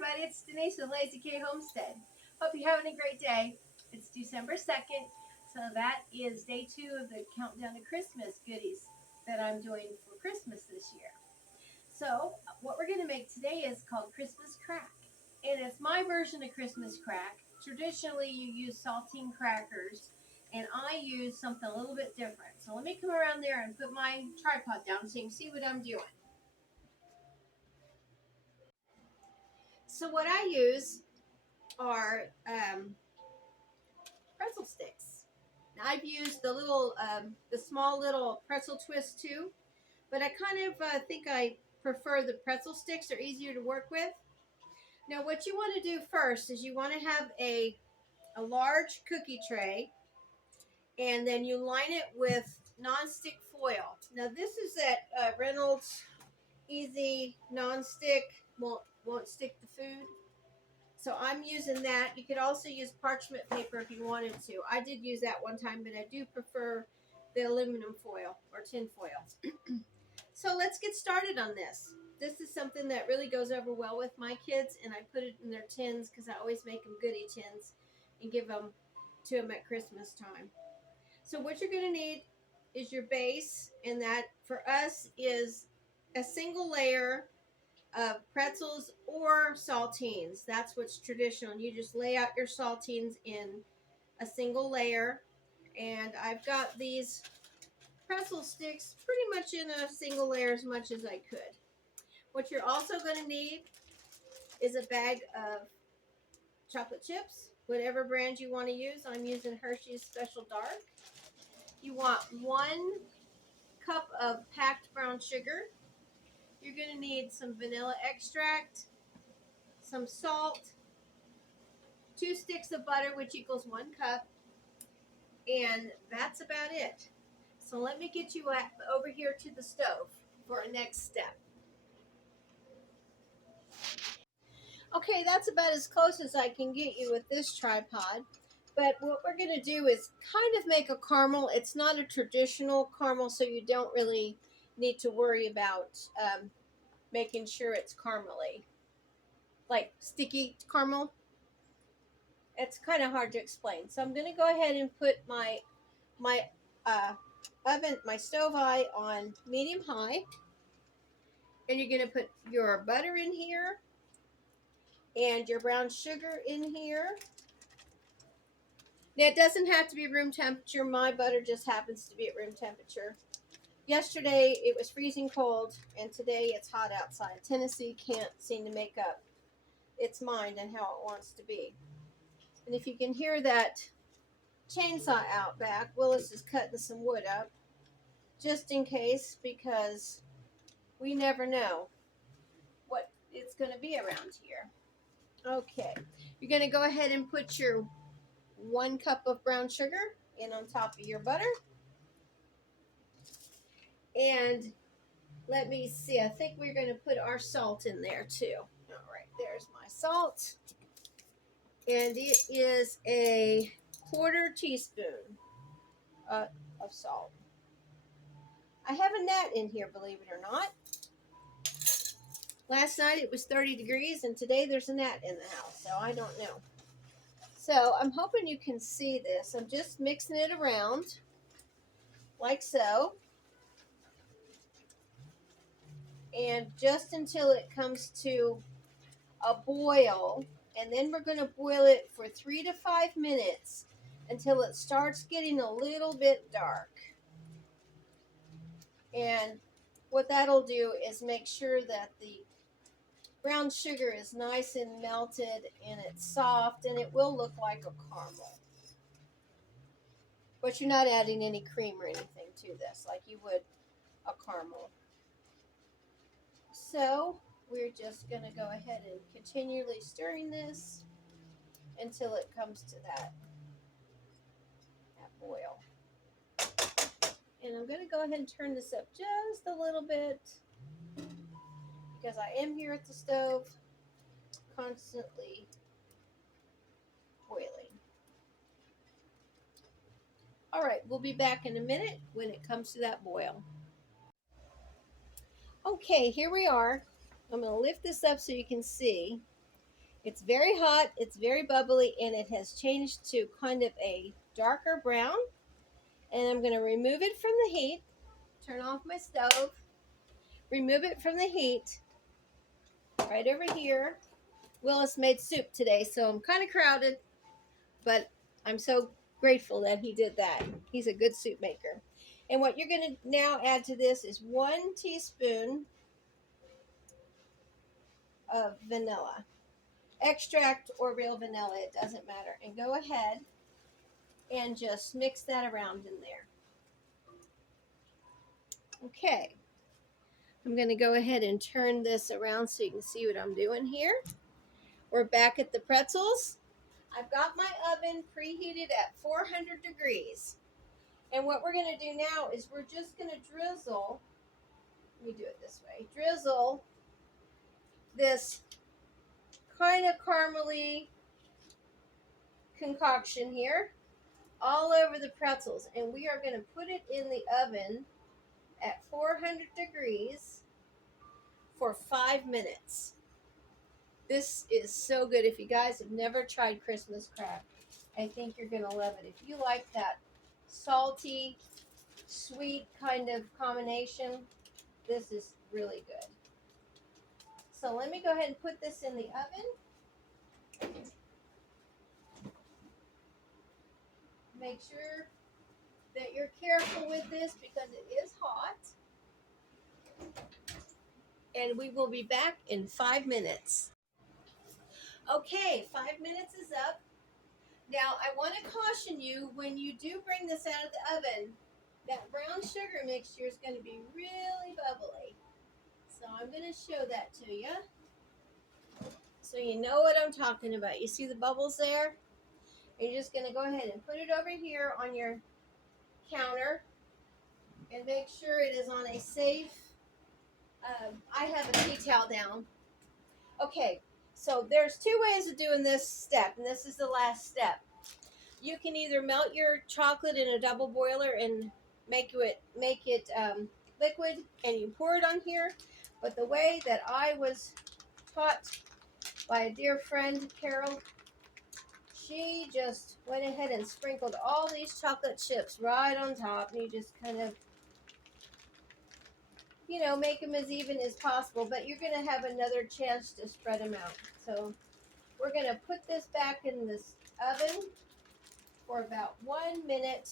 everybody, it's Denise with Lazy K Homestead. Hope you're having a great day. It's December 2nd, so that is day 2 of the countdown to Christmas goodies that I'm doing for Christmas this year. So what we're going to make today is called Christmas crack, and it's my version of Christmas crack. Traditionally you use saltine crackers, and I use something a little bit different. So let me come around there and put my tripod down so you can see what I'm doing. So what I use are pretzel sticks. Now I've used the small little pretzel twist too, but I kind of think I prefer the pretzel sticks. They're easier to work with. Now what you want to do first is you want to have a large cookie tray, and then you line it with nonstick foil. Now this is that Reynolds Easy Nonstick, won't stick to food. So I'm using that. You could also use parchment paper if you wanted to. I did use that one time, but I do prefer the aluminum foil or tin foil. So let's get started on this. This is something that really goes over well with my kids, and I put it in their tins because I always make them goodie tins and give them to them at Christmas time. So what you're going to need is your base, and that for us is a single layer of pretzels or saltines. That's what's traditional. You just lay out your saltines in a single layer, and I've got these pretzel sticks pretty much in a single layer as much as I could. What you're also going to need is a bag of chocolate chips, whatever brand you want to use. I'm using Hershey's Special Dark. You want 1 cup of packed brown sugar. You're going to need some vanilla extract, some salt, 2 sticks of butter, which equals 1 cup, and that's about it. So let me get you over here to the stove for a next step. Okay, that's about as close as I can get you with this tripod. But what we're going to do is kind of make a caramel. It's not a traditional caramel, so you don't really need to worry about making sure it's caramely. Like sticky caramel. It's kind of hard to explain. So I'm going to go ahead and put my stove eye on medium high. And you're going to put your butter in here and your brown sugar in here. Now, it doesn't have to be room temperature. My butter just happens to be at room temperature. Yesterday, it was freezing cold, and today it's hot outside. Tennessee can't seem to make up its mind and how it wants to be. And if you can hear that chainsaw out back, Willis is cutting some wood up, just in case, because we never know what it's going to be around here. Okay, you're going to go ahead and put your 1 cup of brown sugar in on top of your butter. And let me see, I think we're going to put our salt in there too. All right, there's my salt. And it is a 1/4 teaspoon of salt. I have a gnat in here, believe it or not. Last night it was 30 degrees, and today there's a gnat in the house, so I don't know. So I'm hoping you can see this. I'm just mixing it around like so. And just until it comes to a boil, and then we're going to boil it for 3 to 5 minutes until it starts getting a little bit dark. And what that'll do is make sure that the brown sugar is nice and melted and it's soft, and it will look like a caramel. But you're not adding any cream or anything to this like you would a caramel. So we're just going to go ahead and continually stirring this until it comes to that boil. And I'm going to go ahead and turn this up just a little bit because I am here at the stove constantly boiling. All right, we'll be back in a minute when it comes to that boil. Okay, here we are. I'm going to lift this up so you can see. It's very hot, it's very bubbly, and it has changed to kind of a darker brown. And I'm going to remove it from the heat, turn off my stove, remove it from the heat, right over here. Willis made soup today, so I'm kind of crowded, but I'm so grateful that he did that. He's a good soup maker. And what you're going to now add to this is 1 teaspoon of vanilla. Extract or real vanilla, it doesn't matter. And go ahead and just mix that around in there. Okay. I'm going to go ahead and turn this around so you can see what I'm doing here. We're back at the pretzels. I've got my oven preheated at 400 degrees. And what we're going to do now is we're just going to drizzle, let me do it this way, drizzle this kind of caramely concoction here all over the pretzels. And we are going to put it in the oven at 400 degrees for 5 minutes. This is so good. If you guys have never tried Christmas crab, I think you're going to love it. If you like that salty, sweet kind of combination, this is really good. So let me go ahead and put this in the oven. Make sure that you're careful with this because it is hot. And we will be back in 5 minutes. Okay, 5 minutes is up. Now, I want to caution you, when you do bring this out of the oven, that brown sugar mixture is going to be really bubbly. So I'm going to show that to you so you know what I'm talking about. You see the bubbles there? You're just going to go ahead and put it over here on your counter and make sure it is on a safe, I have a tea towel down. Okay, so there's 2 ways of doing this step, and this is the last step. You can either melt your chocolate in a double boiler and make it liquid, and you pour it on here. But the way that I was taught by a dear friend, Carol, she just went ahead and sprinkled all these chocolate chips right on top, and you just kind of, make them as even as possible. But you're going to have another chance to spread them out. So we're going to put this back in this oven for about 1 minute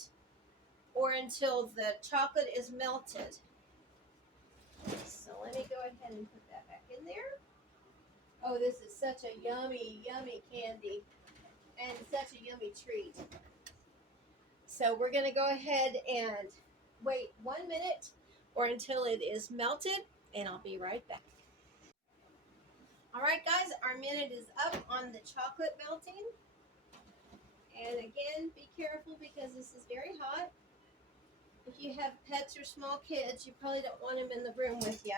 or until the chocolate is melted. So let me go ahead and put that back in there. Oh, this is such a yummy, yummy candy and such a yummy treat. So we're going to go ahead and wait 1 minute or until it is melted, and I'll be right back. All right, guys, our minute is up on the chocolate melting. And again, be careful because this is very hot. If you have pets or small kids, you probably don't want them in the room with you.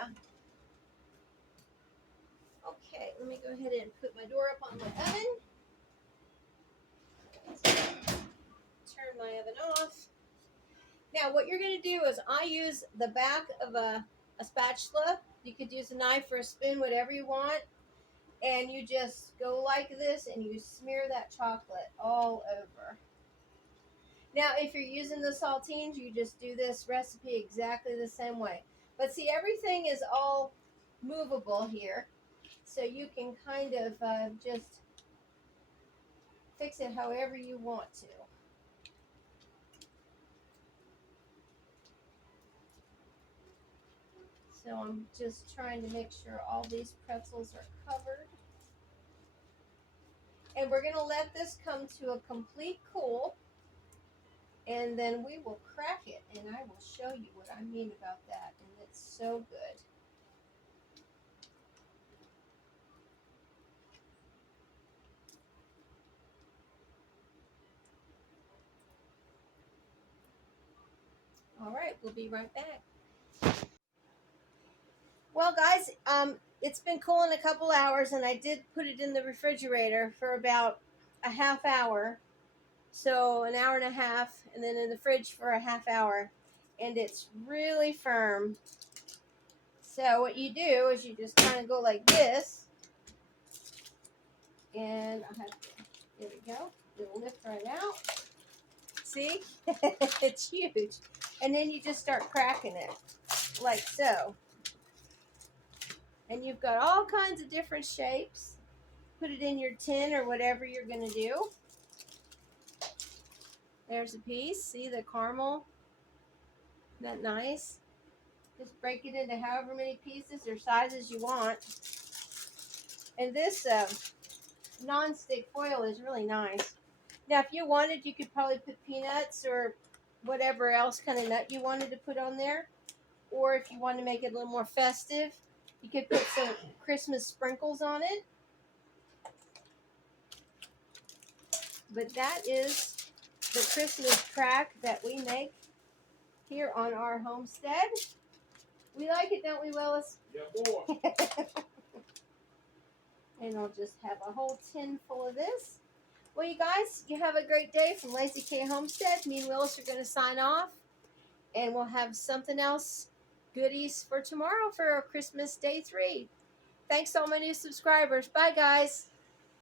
Okay, let me go ahead and put my door up on my oven. Turn my oven off. Now, what you're going to do is I use the back of a spatula. You could use a knife or a spoon, whatever you want. And you just go like this and you smear that chocolate all over. Now, if you're using the saltines, you just do this recipe exactly the same way. But see, everything is all movable here. So you can kind of just fix it however you want to. So I'm just trying to make sure all these pretzels are covered. And we're going to let this come to a complete cool. And then we will crack it. And I will show you what I mean about that. And it's so good. All right, we'll be right back. Well, guys, it's been cooling a couple hours, and I did put it in the refrigerator for about a half hour. So an hour and a half, and then in the fridge for a half hour. And it's really firm. So what you do is you just kind of go like this. And I have to, there we go. It'll lift right out. See? It's huge. And then you just start cracking it like so. And you've got all kinds of different shapes. Put it in your tin or whatever you're going to do. There's a piece. See the caramel? Isn't that nice? Just break it into however many pieces or sizes you want. And this non-stick foil is really nice. Now, if you wanted, you could probably put peanuts or whatever else kind of nut you wanted to put on there. Or if you want to make it a little more festive, you could put some Christmas sprinkles on it. But that is the Christmas crack that we make here on our homestead. We like it, don't we, Willis? Yeah, boy. And I'll just have a whole tin full of this. Well, you guys, you have a great day from Lazy K Homestead. Me and Willis are going to sign off. And we'll have something else, goodies for tomorrow for Christmas Day 3. Thanks to all my new subscribers. Bye, guys.